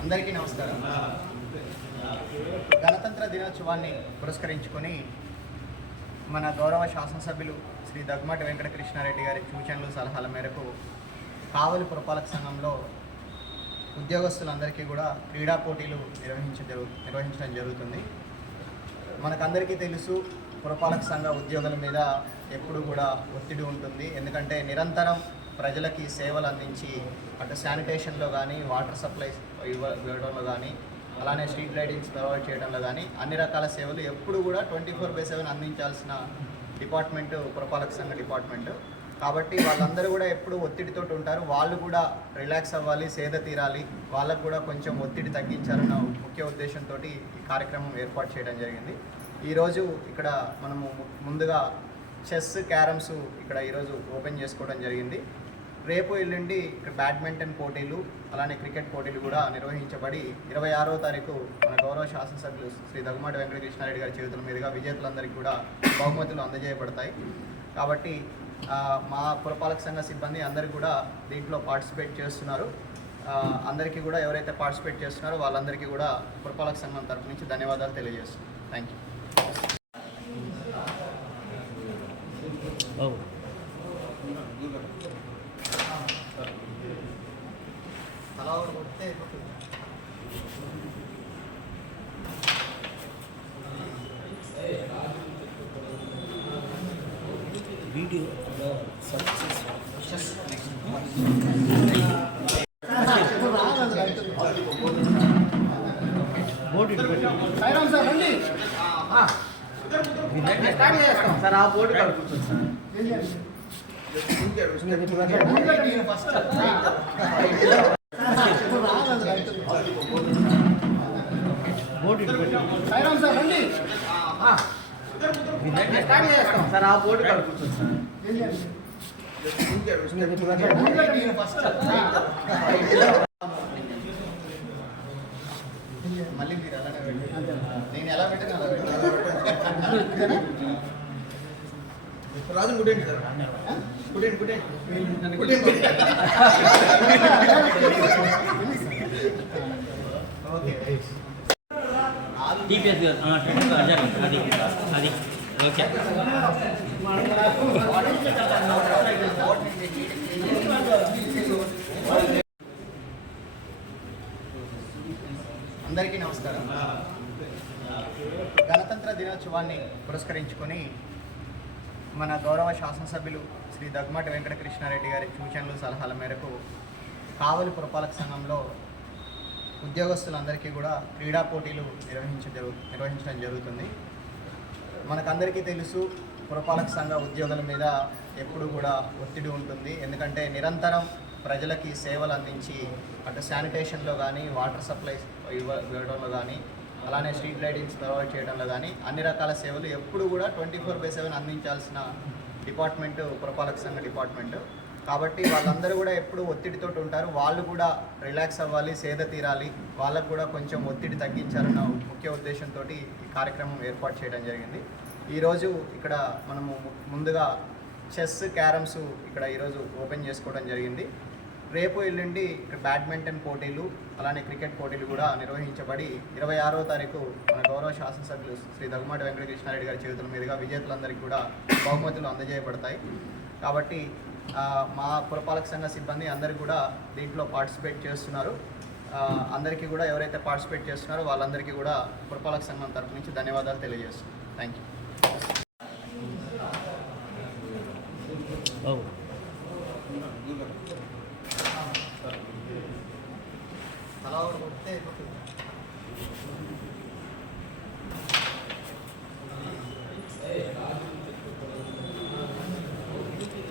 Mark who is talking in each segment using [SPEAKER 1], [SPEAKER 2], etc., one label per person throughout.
[SPEAKER 1] అందరికీ నమస్కారం. గణతంత్ర దినోత్సవాన్ని పురస్కరించుకొని మన గౌరవ శాసనసభ్యులు శ్రీ దగ్గమాటి వెంకట కృష్ణారెడ్డి గారి సూచనలు సలహాల మేరకు కావలి పురపాలక సంఘంలో ఉద్యోగస్తులందరికీ కూడా క్రీడా పోటీలు నిర్వహించ జరుగు నిర్వహించడం జరుగుతుంది. మనకందరికీ తెలుసు పురపాలక సంఘ ఉద్యోగుల మీద ఎప్పుడు కూడా ఒత్తిడి ఉంటుంది. ఎందుకంటే నిరంతరం ప్రజలకి సేవలు అందించి అటు శానిటేషన్లో కానీ వాటర్ సప్లైస్ ఇవ్వడంలో కానీ అలానే స్ట్రీట్ లైటింగ్స్ ప్రొవైడ్ చేయడంలో కానీ అన్ని రకాల సేవలు ఎప్పుడు కూడా ట్వంటీ ఫోర్ బై సెవెన్ అందించాల్సిన డిపార్ట్మెంట్ పురపాలక సంఘ డిపార్ట్మెంట్. కాబట్టి వాళ్ళందరూ కూడా ఎప్పుడు ఒత్తిడితో ఉంటారు. వాళ్ళు కూడా రిలాక్స్ అవ్వాలి సేద తీరాలి. వాళ్ళకు కూడా కొంచెం ఒత్తిడి తగ్గించాలన్న ముఖ్య ఉద్దేశంతో ఈ కార్యక్రమం ఏర్పాటు చేయడం జరిగింది. ఈరోజు ఇక్కడ మనము ముందుగా చెస్ క్యారమ్స్ ఇక్కడ ఈరోజు ఓపెన్ చేసుకోవడం జరిగింది. రేపు ఎల్లుండి ఇక్కడ బ్యాడ్మింటన్ పోటీలు అలానే క్రికెట్ పోటీలు కూడా నిర్వహించబడి ఇరవై ఆరో తారీఖు మన గౌరవ శాసనసభ్యులు శ్రీ దగ్గుమాటి వెంకటకృష్ణారెడ్డి గారి చేతుల మీదుగా విజేతలందరికీ కూడా బహుమతులు అందజేయబడతాయి. కాబట్టి మా పురపాలక సంఘ సిబ్బంది అందరూ కూడా దీంట్లో పార్టిసిపేట్ చేస్తున్నారు. అందరికీ కూడా ఎవరైతే పార్టిసిపేట్ చేస్తున్నారో వాళ్ళందరికీ కూడా పురపాలక సంఘం తరపు నుంచి ధన్యవాదాలు తెలియజేస్తున్నాం. థ్యాంక్ యూ ఒకటి కొడితే
[SPEAKER 2] వీడియో.
[SPEAKER 1] సార్ ఆ. బోర్డు
[SPEAKER 2] బోర్డు ఇటు పెట్టు.
[SPEAKER 1] సార్ ఆ బోర్డు కాడ కూర్చోండి సార్. ఫస్ట్ మళ్ళీ మీరు అలానే పెట్టండి. నేను ఎలా పెట్టాను అలా పెట్టాను
[SPEAKER 3] రాజు గుడేంటి సార్ గుడేంటి గుడేంటి గుడేంటి
[SPEAKER 1] ఓకే
[SPEAKER 4] టీపీఎస్ గారు ఆ, టీపీఎస్ గారు అజారు. అది అది ఓకే.
[SPEAKER 1] అందరికీ నమస్కారం. గణతంత్ర దినోత్సవాన్ని పురస్కరించుకొని మన గౌరవ శాసనసభ్యులు శ్రీ దగ్గమాటి వెంకట కృష్ణారెడ్డి గారి సూచనలు సలహాల మేరకు కావలి పురపాలక సంఘంలో ఉద్యోగస్తులందరికీ కూడా క్రీడా పోటీలు నిర్వహించ జరుగు నిర్వహించడం జరుగుతుంది. మనకందరికీ తెలుసు పురపాలక సంఘ ఉద్యోగుల మీద ఎప్పుడు కూడా ఒత్తిడి ఉంటుంది. ఎందుకంటే నిరంతరం ప్రజలకి సేవలు అందించి అటు శానిటేషన్లో కానీ వాటర్ సప్లైస్ ఇవ్వడంలో కానీ అలానే స్ట్రీట్ లైటింగ్స్ ప్రొవైడ్ చేయడంలో కానీ అన్ని రకాల సేవలు ఎప్పుడు కూడా ట్వంటీ ఫోర్ బై సెవెన్ అందించాల్సిన డిపార్ట్మెంట్ పురపాలక సంఘ డిపార్ట్మెంట్. కాబట్టి వాళ్ళందరూ కూడా ఎప్పుడు ఒత్తిడితో ఉంటారు. వాళ్ళు కూడా రిలాక్స్ అవ్వాలి సేద తీరాలి. వాళ్ళకు కూడా కొంచెం ఒత్తిడి తగ్గించాలన్న ముఖ్య ఉద్దేశంతో ఈ కార్యక్రమం ఏర్పాటు చేయడం జరిగింది. ఈరోజు ఇక్కడ మనము ముందుగా చెస్ క్యారమ్స్ ఇక్కడ ఈరోజు ఓపెన్ చేసుకోవడం జరిగింది. రేపు ఎల్లుండి ఇక్కడ బ్యాడ్మింటన్ పోటీలు అలానే క్రికెట్ పోటీలు కూడా నిర్వహించబడి ఇరవై ఆరో తారీఖు మన గౌరవ శాసనసభ్యులు శ్రీ దగ్గుమాటి వెంకటకృష్ణారెడ్డి గారి చేతుల మీదుగా విజేతలందరికీ కూడా బహుమతులు అందజేయబడతాయి. కాబట్టి మా పురపాలక సంఘ సిబ్బంది అందరూ కూడా దీంట్లో పార్టిసిపేట్ చేస్తున్నారు. అందరికీ కూడా ఎవరైతే పార్టిసిపేట్ చేస్తున్నారో వాళ్ళందరికీ కూడా పురపాలక సంఘం తరపు నుంచి ధన్యవాదాలు తెలియజేస్తున్నాం. థ్యాంక్ యూ కొడితే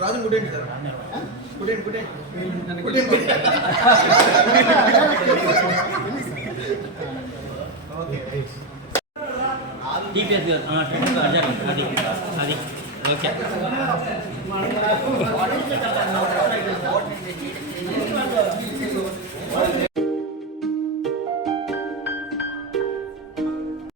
[SPEAKER 3] రాజు కుట్టండి సార్ కుట్టండి కుట్టండి నన్ను
[SPEAKER 1] ఓకే
[SPEAKER 4] టీపీఎస్ అజర్ అది అది ఓకే
[SPEAKER 1] వాట్ ఈస్ ద